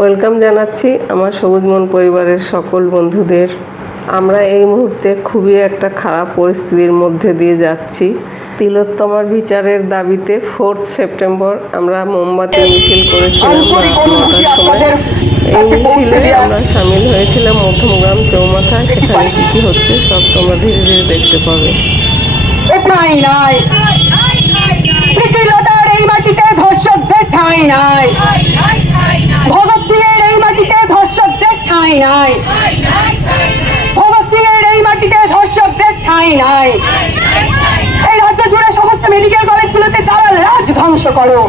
Welcome জানাচ্ছি আমার সবুজ মন পরিবারের সকল বন্ধুদের। আমরা এই মুহূর্তে খুবই একটা খারাপ পরিস্থিতির মধ্যে দিয়ে যাচ্ছি। তিলোত্তমার বিচারের দাবিতে 4 সেপ্টেম্বর আমরা মোমবাতি মিছিল করেছিলাম রাত 9টার সময়। এই মিছিলে আমরা সামিল হয়েছিলাম মধ্যমগ্রাম চৌমাথায়। সেখানে কি কি হচ্ছে সব তোমরা ধীরে ধীরে দেখতে পাবে। এই মাটিতে ধর্ষকদের ঠাঁই নাই, ভগৎ সিংয়ের এই মাটিতে ধর্ষকদের ঠাঁই নাই, ভগৎ সিংয়ের এই মাটিতে ধর্ষকদের ঠাঁই নাই। এই রাজ্য জুড়ে সমস্ত মেডিকেল কলেজগুলোতে দালাল রাজ ধ্বংস করো,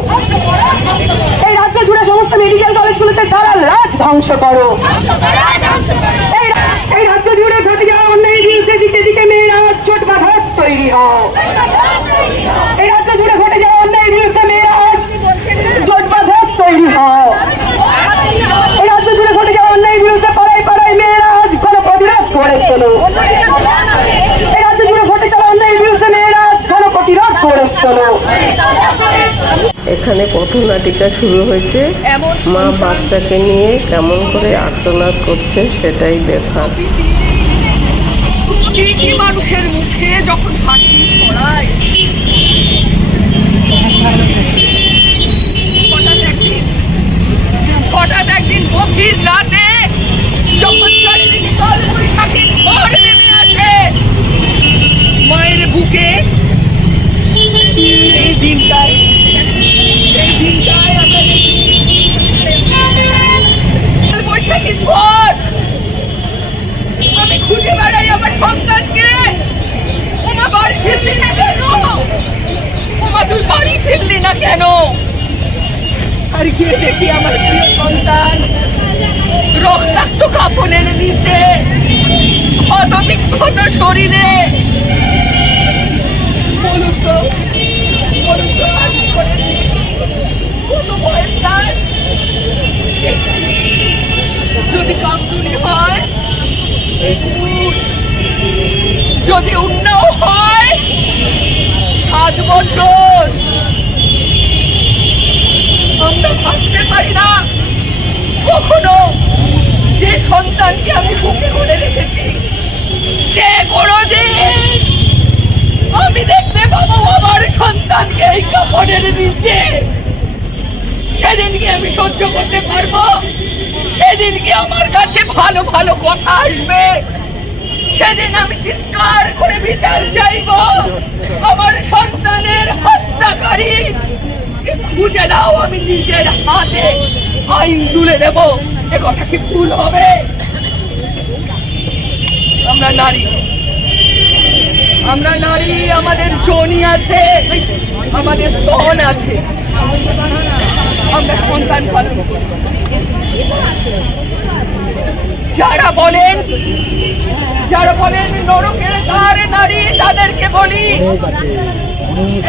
এই রাজ্য জুড়ে সমস্ত মেডিকেল কলেজগুলোতে দালাল রাজ ধ্বংস করো। এই রাজ্য জুড়ে ঘটে যাওয়া অন্যায় বিরুদ্ধে দিকে দিকে মেয়েরা ছোট বাধা তৈরি হও। এই রাজ্য জুড়ে ঘটে যাওয়া অন্যায় বিরুদ্ধে মেয়েরা ছোট বাধা তৈরি হও। এই রাজ্য জুড়ে ঘটে যাওয়া অন্যায় বিরুদ্ধে পাড়ায় পাড়ায় মেয়েরা আজ কোনো প্রতিরোধ করে চলো। এই রাজ্য জুড়ে ঘটে যাওয়া অন্যায় বিরুদ্ধে মেয়েরা আজ কোনো প্রতিরোধ করে চলো। এখানে পথনাটিকা শুরু হয়েছে, মা বাচ্চাকে নিয়ে কেমন করে আর্তনাদ করছে সেটাই দেখার। মানুষের মুখে যখন হাসি ছড়ায়, হঠাৎ একদিন গভীর রাতে যখন চারিদিকে কালবৈশাখীর ঝড় নেমে আসে মায়ের বুকে, এই দিনটায় কালবৈশাখীর ঝড় আমি খুঁজে বেড়াই আমার সন্তানকে। ওমা বাড়ি ফিরলি না কেন? ওমা তুই বাড়ি ফিরলি না কেন? আর গিয়ে দেখি আমার প্রিয় সন্তান রক্তাক্ত কাফনের নিচে, ক্ষতবিক্ষত শরীরে। বলুন তো কত বয়স তার? যদি কামদুনি হয়, যদি উন্নও হয় 7 বছর। আমরা ভাবতে পারি না কখনো যে সন্তানকে আমি বুকে করে রেখেছি, যে কোনোদিন আমি দেখতে পাবো আমার সন্তানকে এই কাফনের নিচে। সেদিনকে আমি সহ্য করতে পারবো? সেদিনকে আমার কাছে ভালো ভালো কথা আসবে? সেদিন আমি চিৎকার করে বিচার চাইব? আমার সন্তানের হত্যাকারী খুঁজে দাও, আমি নিজের হাতে আইন তুলে দেব। এ কথা কি ভুল হবে? আমরা নারী, আমাদের যোনি আছে, আমাদের স্তন আছে, আমরা সন্তান পালন করি। যারা বলেন নরকের দ্বার নারী, তাদেরকে বলি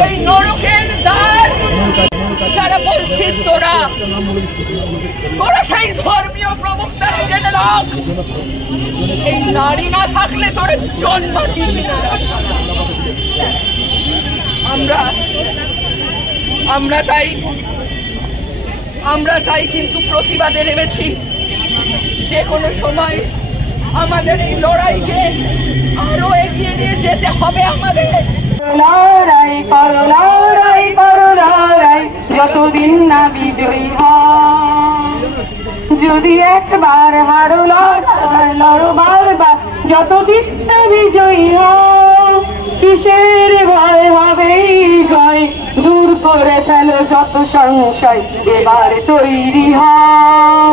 এই নরকের দ্বার যারা বলছিস তোরা সেই ধর্মীয় প্রবক্তারা জেনে রাখ, এই নারী না থাকলে তোর জন্ম দিবি না। আমরা তাই কিন্তু প্রতিবাদে নেমেছি। যে কোনো সময় আমাদের এই লড়াইকে আরো এগিয়ে নিয়ে যেতে হবে। আমাদের লড়াই করো, লড়াই করো, লড়াই যতদিন না বিজয়ী হয়। যদি একবার হারো লড়ো বারবার যতদিন না বিজয়ী হয়। কিসের ভয় হবে জয়, দূর করে ফেলো যত সংশয়, এবার তৈরি হও।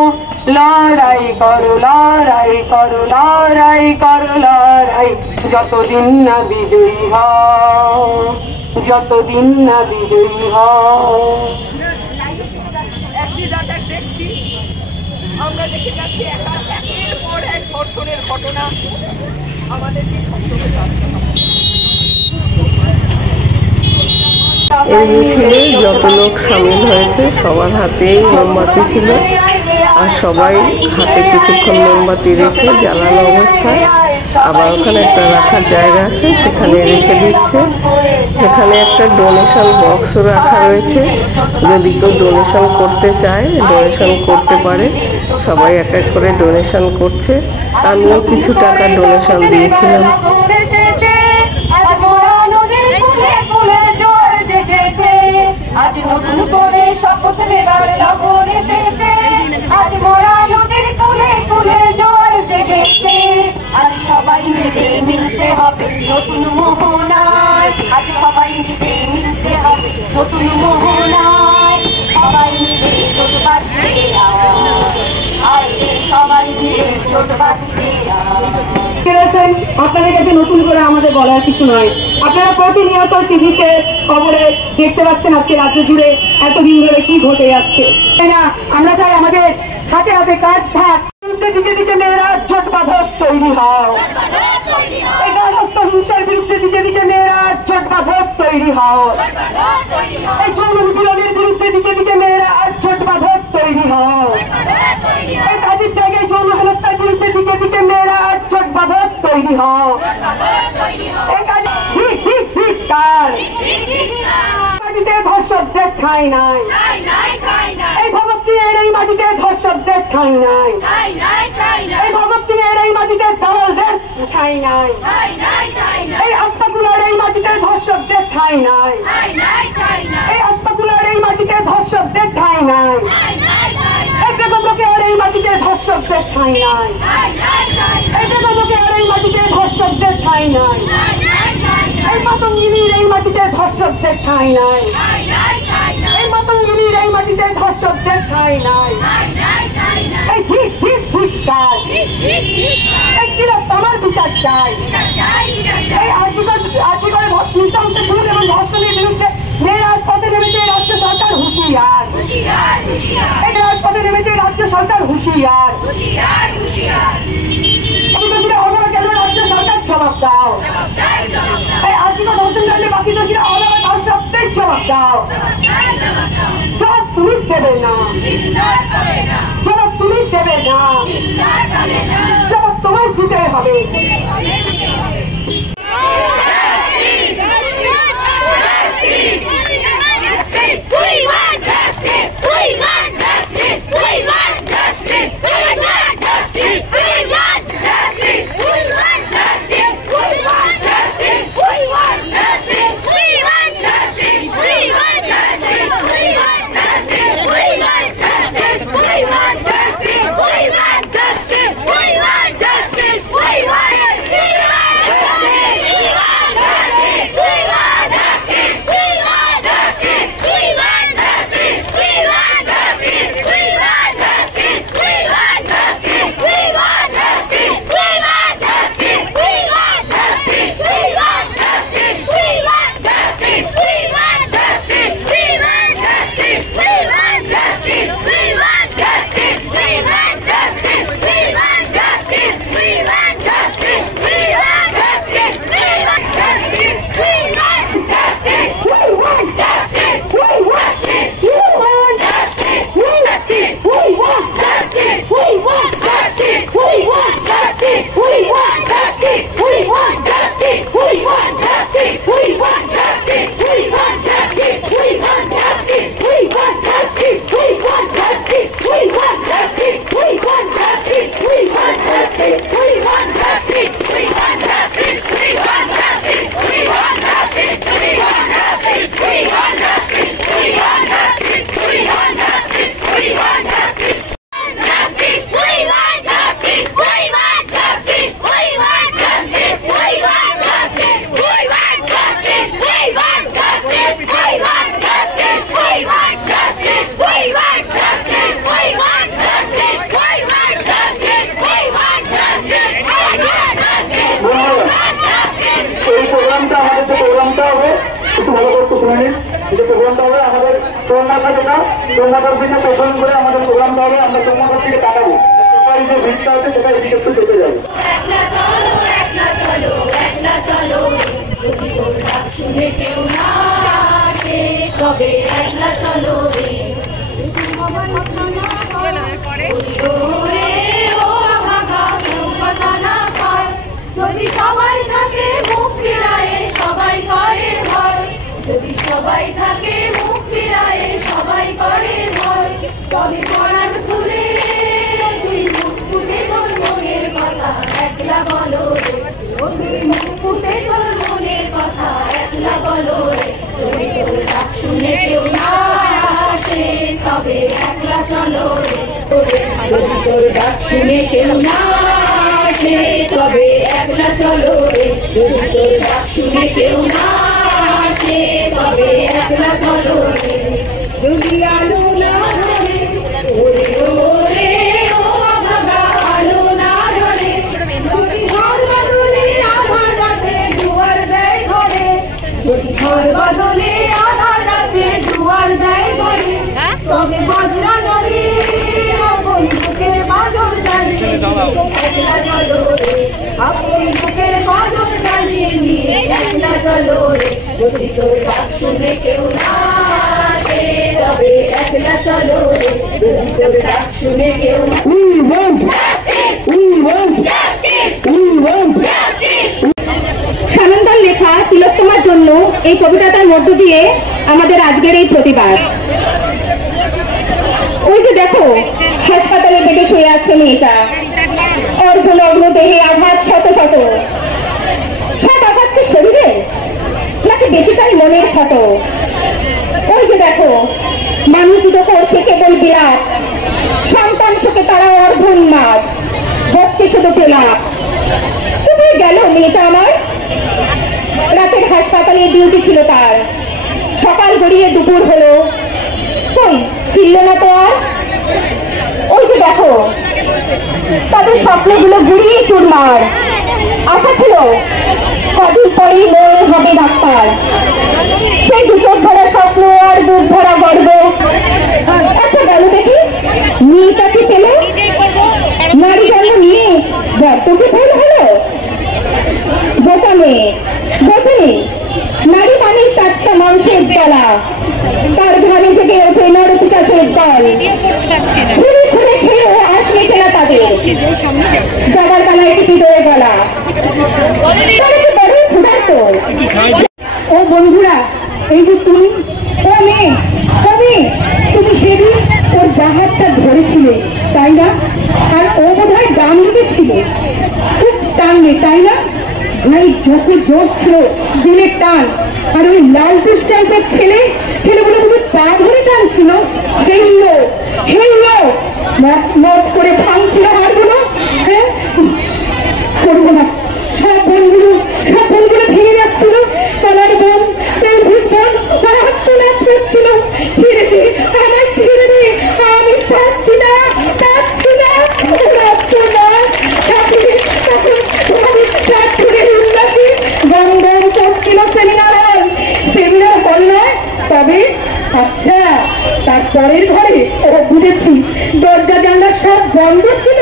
লড়াই করো, লড়াই করো, লড়াই করো, লড়াই যতদিন না বিজয়ী হও, যতদিন না বিজয়ী হও। দেখছি আমরা দেখে যাচ্ছি একের পর এক ধর্ষণের ঘটনা। আমাদের এই মিছিলে যত লোক সামিল হয়েছে সবার হাতেই মোমবাতি ছিল, আর সবাই হাতে কিছুক্ষণ মোমবাতি রেখে জ্বালানো অবস্থায়, আবার ওখানে একটা রাখার জায়গা আছে সেখানে রেখে দিচ্ছে। এখানে একটা ডোনেশন বক্সও রাখা রয়েছে, যদি কেউ ডোনেশন করতে চায় ডোনেশন করতে পারে। সবাই এক এক করে ডোনেশন করছে, আমিও কিছু টাকা ডোনেশন দিয়েছিলাম। আজ নতুন করে শপথ নেবার লগন এসেছে, আজ মরা নদীর কুলে কুলে জোয়ার জেগেছে, আজ সবাই মিলে মিলতে হবে নতুন মোহনায়, আজ সবাই মিলে মিলতে হবে নতুন মোহনায়, সবাই মিলে ছোট বাড়িতে সবাই মিলে ছোট বাড়িতে। আপনাদের কাছে নতুন করে আমাদের বলার কিছু নয়, আপনারা প্রতিনিয়ত টিভিতে খবরে দেখতে পাচ্ছেন আজকে রাজ্য জুড়ে এতদিন ধরে কি ঘটে যাচ্ছে। আমরা চাই আমাদের হাতে হাতে কাজ থাক, দিকে দিকে মেয়েরা জোট বাঁধক তৈরি হও, এই গার্হস্থ্য হিংসার বিরুদ্ধে দিকে দিকে মেয়েরা জোট বাঁধক তৈরি হও, এই যৌন নিপীড়নের বিরুদ্ধে দিকে দিকে মেয়েরা জোট বাঁধক তৈরি হও, এই কাজের জায়গায় যৌন হেনস্থার বিরুদ্ধে দিকে দিকে মেয়েরা জোট বাঁধক তৈরি হও, এই কাজে মাটিতে ধর্ষকদের ঠাঁই নাই, এই ভগৎ সিং এর এই মাটিতে ধর্ষকদের ঠাঁই নাই, এই ভগৎ সিং এর এই মাটিতে দালালদের ঠাঁই নাই, এই আস্তাকুলার এই মাটিতে ধর্ষকদের ঠাঁই নাই, এই আস্তাকুলার এই মাটিতে ধর্ষকদের ঠাঁই নাই, এই বেগমকে আর এই মাটিতে ধর্ষকদের ঠাঁই নাই, এই বেগমকে আর এই মাটিতে ধর্ষকদের ঠাঁই নাই, এই মাতঙ্গিনীর এই মাটিতে ধর্ষকদের ঠাঁই নাই, এই মাতঙ্গিনীর এই মাটিতে ধর্ষকদের ঠাঁই নাই, এই ঠিক ঠিক ঠিক কাজ, এই চিরতমার বিচার চাই, এই আজীবন নৃশংস খুন এবং ধর্ষণের বিরুদ্ধে মেয়েরা রাজপথে নেমেছে রাজ্য সরকার হুঁশিয়ার, এই রাজপথে নেমেছে রাজ্য সরকার হুঁশিয়ার, অথবা কেন রাজ্য সরকার জবাব দাও, এই আজীবন ধর্ষণ কাণ্ডে বাকি দোষীরা অথবা তার সত্যেই জবাব দাও, জবাব তুমি দেবে না, জবাব তুমি দেবে না, জবাব তোমার দিতে হবে। যদি সবাই থাকে মুখ ফিরায়ে সবাই করে ভয় সবাই থাকে মুখ ফিরায়ে, সবাই করে ভয়। তবে পরাণ খুলে তুই মুখ ফুটে তোর মনের কথা একলা বলো রে, তুই মুখ ফুটে তোর মনের কথা একলা বলো রে। যদি তোর ডাক শুনে কেউ না আসে তবে একলা চলো রে, যদি তোর ডাক শুনে কেউ না আসে তবে একলা চলো রে, যদি তোর ডাক শুনে কেউ না আসে তবে একলা চলো রে। যদি আলো না ধরে ওরে ওরে ও ভাগা আলো না ধরে, যদি ঘর বদলে আধার রাতে দুয়ার দেয় ঘরে, যদি ঘর বদলে আধার রাতে দুয়ার দেয় ঘরে, তবে বজরা নদী আপন বুকের বাজর জানিয়ে একলা চলো রে, আপন বুকের বাজর জানিয়ে নিয়ে একলা চলো রে। যদি তোর ডাক শুনে কেউ না আসে তবে একলা চলো রে, যদি তোর ডাক শুনে কেউ না। We want justice. We want Justice! We want Justice! সানন্দার লেখা তিলোত্তমার জন্য এই কবিতাটার মধ্য দিয়ে আমাদের আজকের এই প্রতিবাদ। ওই যে দেখো হাসপাতালে বেডে শুয়ে আছে মেয়েটা, অর্ধনগ্ন দেহে আঘাত শত শত। সব আঘাত কি শরীরে নাকি বেশিটাই মনের ক্ষত? ওই যে দেখো মানুষিত করছে কেবল বিলাপ, সন্তান শোকে তারা অর্ধন্মাদ, হচ্ছে শুধু প্রলাপ। কোথায় গেল মেয়েটা আমার? রাতের হাসপাতালে ডিউটি ছিল তার, সকাল গড়িয়ে দুপুর হলো, কই ফিরল না তো আর। ওই যে দেখো তাদের স্বপ্নগুলো গুড়িয়ে চুরমার। আশা ছিল কদিন পরেই মেয়ে হবে ডাক্তার, সেই দুচোখ ভরা স্বপ্ন আর বুক ভরা গর্ব। আচ্ছা গেল দেখি মেয়েটা কি পেল? নারী জন্ম নিয়ে তোকে ভুল হলো? বোকা মেয়ে, বোঝেনি নারী মানে চারটা মাংসের জ্বালা, তার ঘরে থেকে ওঠে নরপিশাচের দল। ঘুরে ঘুরে খেয়ে আসবে খেলা তাদের, যাবার বেলায় টিপি দয়ে গলা। তারা কি বড়ই ক্ষুধার্ত। ও বন্ধুরা, এই যে তুমি, ও মেয়ে, কবে তুমি সেদিন ওর জাহাজটা ধরেছিলে তাই না? আর ও বোধ হয় দাম ছিল, খুব টানবে তাই না? ভাই যত জোর ছিল দিনের টান, আর ওই লাল টুস টাইপের ছেলেগুলো শুধু পা ধরে টানছিল, হেললো হেললো মত করে ভাঙছিল হাড়গুলো। হ্যাঁ করবো না, সব বনগুলো ভেঙে যাচ্ছিল, তলার বন পেলভিক বন আত্মনাদ করছিল। ছেড়ে দে আমার, ছেড়ে দে, আমি পাচ্ছি না পাচ্ছি না আত্মনাদ। তখন তোমাদের চার ধরে উল্লাসে গম গম করছিল সেমিনার হল নয়, তবে আচ্ছা তার পরের ঘরে ও বুঝেছি দরজা জানলা সব বন্ধ ছিল।